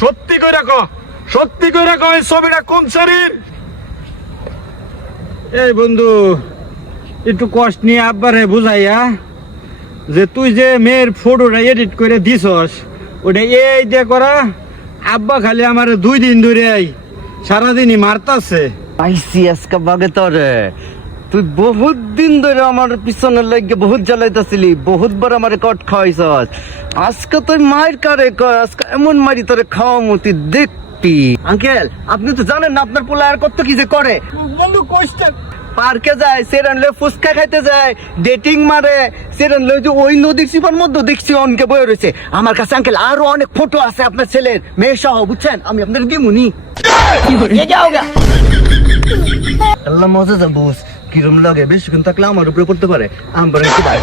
সত্যি কইরা ক সত্যি কইরা ক এই ছবিটা কোন শরীর এই বন্ধু একটু কষ্ট নিয়ে আব্বারে বুঝাইয়া যে তুই যে মেয়ের ফটোটা এডিট করে দিছস ওটা এই দিয়ে করা আব্বা খালি আমার দুই দিন ধরে সারাদিনই মারতাছে। পাইছি আজকে বাগে তোরে। তুই বহুত দিন ধরে আমার পিছনে লাগে বহুত জ্বালাইতেছিলি বহুত বার আমার কট খাওয়াইছস। আজকে তুই মায়ের কারে কর আজকে এমন মারি তোরে খাওয়া মতি দেখবি। আঙ্কেল আপনি তো জানেন না আপনার পোলা আর কত কি যে করে। বন্ধু কষ্ট পার্কে যায় সেরান লে ফুচকা খাইতে যায় ডেটিং মারে। সেরান লে যে ওই নদীর সিপার মধ্যে দেখছি অনকে বয়ে রয়েছে। আমার কাছে আঙ্কেল আরও অনেক ফটো আছে আপনার ছেলের মেয়ে সহ বুঝছেন? আমি আপনার দিমুনি। আল্লাহ মজা যা বুঝ কিরম লাগে বেশিক্ষণ থাকলে আমার উপরে পড়তে পারে। একটু বাইরে